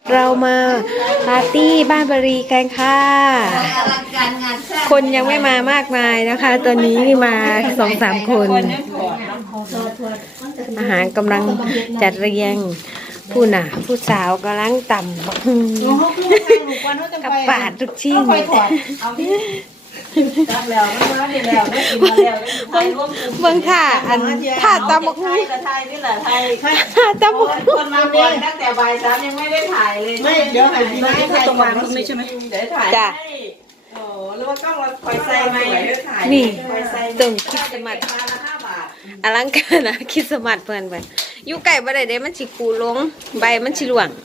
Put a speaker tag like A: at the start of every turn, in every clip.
A: เรามาปาร์ตี้บ้านบรีกันค่ะคนยังไม่มามากมายนะคะตอนนี้มา2-3 คนอาหารกำลังจัดเรียงผู้สาวกำลังต่ำกับปาดทุกชิ้นเมืองท่าท่าตำบักหุ่งท่าตำบักหุ่ง
B: คนมาเรียนตั้งแต่บ่าย3ยังไม่ได้ถ่ายเลยไม่เดี๋ยวถ่ายทีไม่ถ่ายตรงนี้ใช่ไหมเดี๋ยวถ่ายจ้ะโอ้แล้วก็ต้องมาคอยใส่ไหมถ่าย
A: นี่ตึงคิดสมัติอลังการนะคิดสมัติเพื่อนไปอยู่ไก่บ่ได้เด้มันสิกูลงใบมันสิหลวง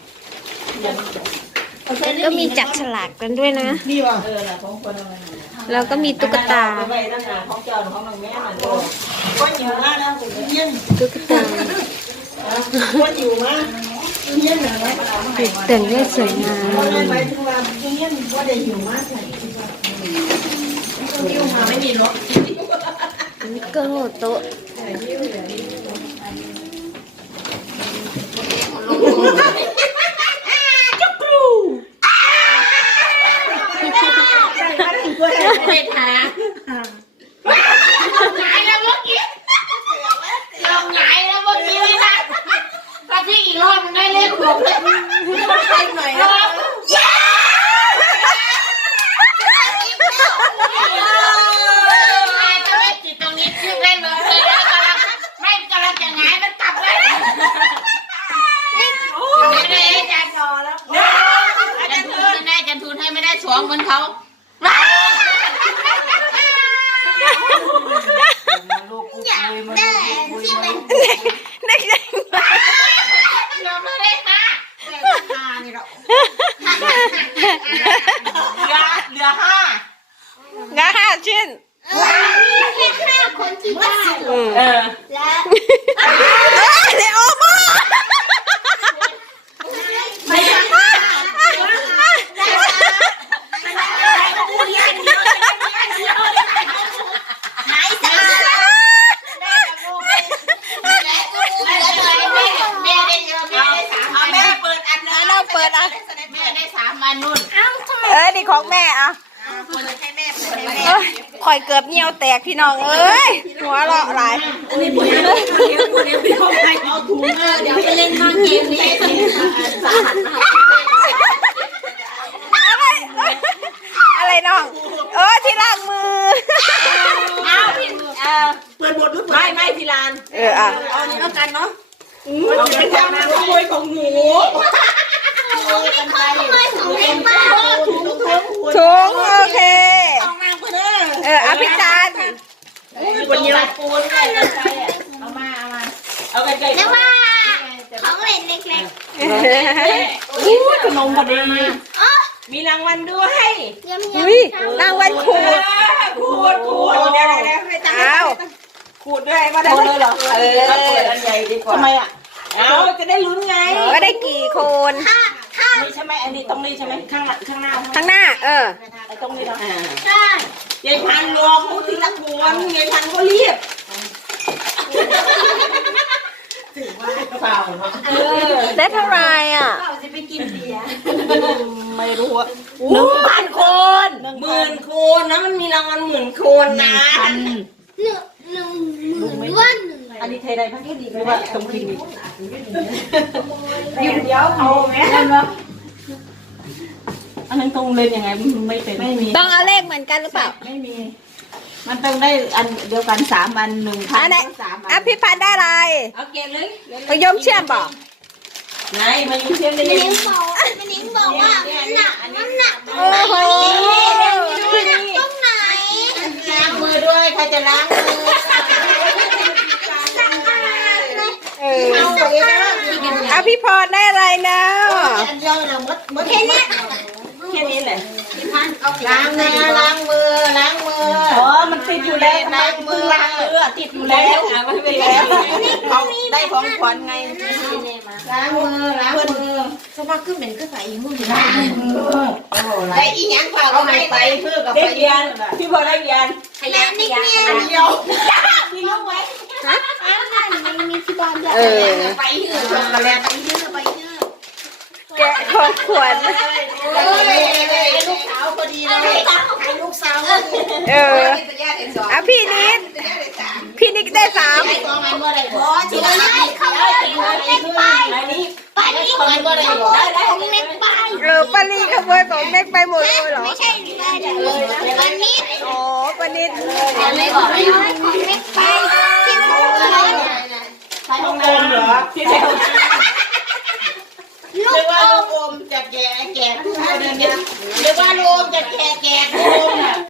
A: ก็มีจับฉลากกันด้วยนะ
B: นี่ว่ะของคน
A: แล้วก็มีตุ๊กตา
B: ของเจ้าของน้องแม่มันก็อยู่มากนะเยี่ยม
A: ตุ๊กตา
B: ก็อยู่มากเยี่ยมเลย
A: แต่งได้สวยงาม
B: ไปถึงว่าเยี่ยมก็ได้อยู่มากเลยอยู่มาไม่มีรถ
A: นี่ก็โต๊ะ
C: ไม่ถามหงายแล้วเมื่อกี้ลองหงายแล้วเมื่อกี้ไม่ได้กระที่อีกรอบมันได้เลข6เลย
B: ใครหน่อยนะ
C: จะไม่จิตตรงนี้ชื่อเล่นเลยแล้วกำลังจะหงายมันกลับเลยไม่ได้อาจารย์รอแล้วอาจารย์ทูนให้ไม่ได้2เหมือนเขาอยากได้ที่เป็น
A: ได้
C: เราไม่ได้ค่ะนี่เราเหลือ5
A: งา5 ชิ้น
C: แค่5 คนที่ได้และ
A: เลโอมา
C: ไม่ได้
A: นี่ของแม่อ่ะคอยเกือบเงี้ยวแตกพี่น้องเอ้ยหัวเราะหลาย
B: นี่ปุ๋ยเอาถุง
C: เดี๋ยวไปเล่นข้างเกมนี้สาหัส
A: อะไรน้องที่ล้างมือ
B: เปิดบทด้วย
C: ไม่พิลาน
A: อ่ะ
C: เอานี้แล้วกันเนาะ
B: เราเป็นการขโมยของหนู
C: กันไป
A: ถุงโอเคอภิจาร
B: คนเยอะ
C: ปูนเลยเอามาเอาไปไกลแล้วว่าของเล่นเล็ก
B: ขนมพอดีมีรางวัลด้วย
A: รางวัลขูด
B: เดี๋ยวให้ตาขูดด้วยมาได้เลยเหรอเปิดอันใหญ่ดีกว่าทำไมอ่ะจะได้ลุ้นไง
A: ก็ได้กี่คน
B: นี่ใช่ไหมอันนี้ตรงนี้ใช่ไหมข้างหน้าไอ้ตรงนี้เนาะ
C: ใช่
B: ยายพันรอเขาทีละคนยายพันก็รีบถือว่าเปล่าเนาะ
A: ได้เท่าไรอ่ะ
C: จะไปกินเบียร์
B: ไม่รู้อ่ะ1,000 คน10,000 คนนะมันมีรางวัล10,000 คนนะ
C: 1,000,000
B: อันนี้ไทยได้พักแค่ดีไหมว่าตรงคลินิกอยู่เดี๋ยวเอาแม่อันนั้นตรงเล่นยังไงไม่เป็นไม่มี
A: ต้องเอาเลขเหมือนกันหรือเปล่า
B: ไม่มีมันต้องได้อันเดียวกัน3 อัน 1,000
A: 3 อันพี่พันได้อะไร
B: เอาเกณฑ์เลย
A: มายมเชื่อมบอก
B: ไงมายมเชื่อมได้
C: นิ้งบอกว่าหนัก
A: โอ้โห
C: ตรงไหน
B: ล้างมือด้วยใครจะล้างมือ
A: พี่พรได้อะไรนะ
C: แค่
B: นี้แหละล้างมือ
C: อ๋
B: อมันติดอยู่แล้วล้างมือติดอยู่แล้วมันไปแล้วเขาได้ของขวัญไงล้างมือ
C: สภาพขึ้นเป็นก็ใส่อีมือ
B: ได้อีหยังเปล่าเอาไปเพื่อกับไปเรียนพี่พอได้เรียน
C: ขยันเดียว
B: มีลูกไหม
C: มันมีที่บ้านด้วย
B: ไปเถอะช็อกโกแลต
C: ไป
A: แกะของขวัญ
B: ลูกสาวพอดีเลยลูกสาว
A: เอออ่ะพี่นิดพี่นิดได้3
B: สองอันเมื่อไรพอทีละนิดเขาได้อันนี้ไปนี่ของเมื่อไรได้ของเล็กไป
A: ปานีขโมยของเล็กไปหมดเลยเหรอ
C: ไม่ใช่อันนี้
A: อ๋อปานิด
C: อันนี้ของเล็กไปที่หัว
B: ลูกอมเหรอที่เดียวเรียกว่าลูกอมจะแก่ทุกคนเนี่ยเรียกว่าลูกอมจะแก่ทุกคน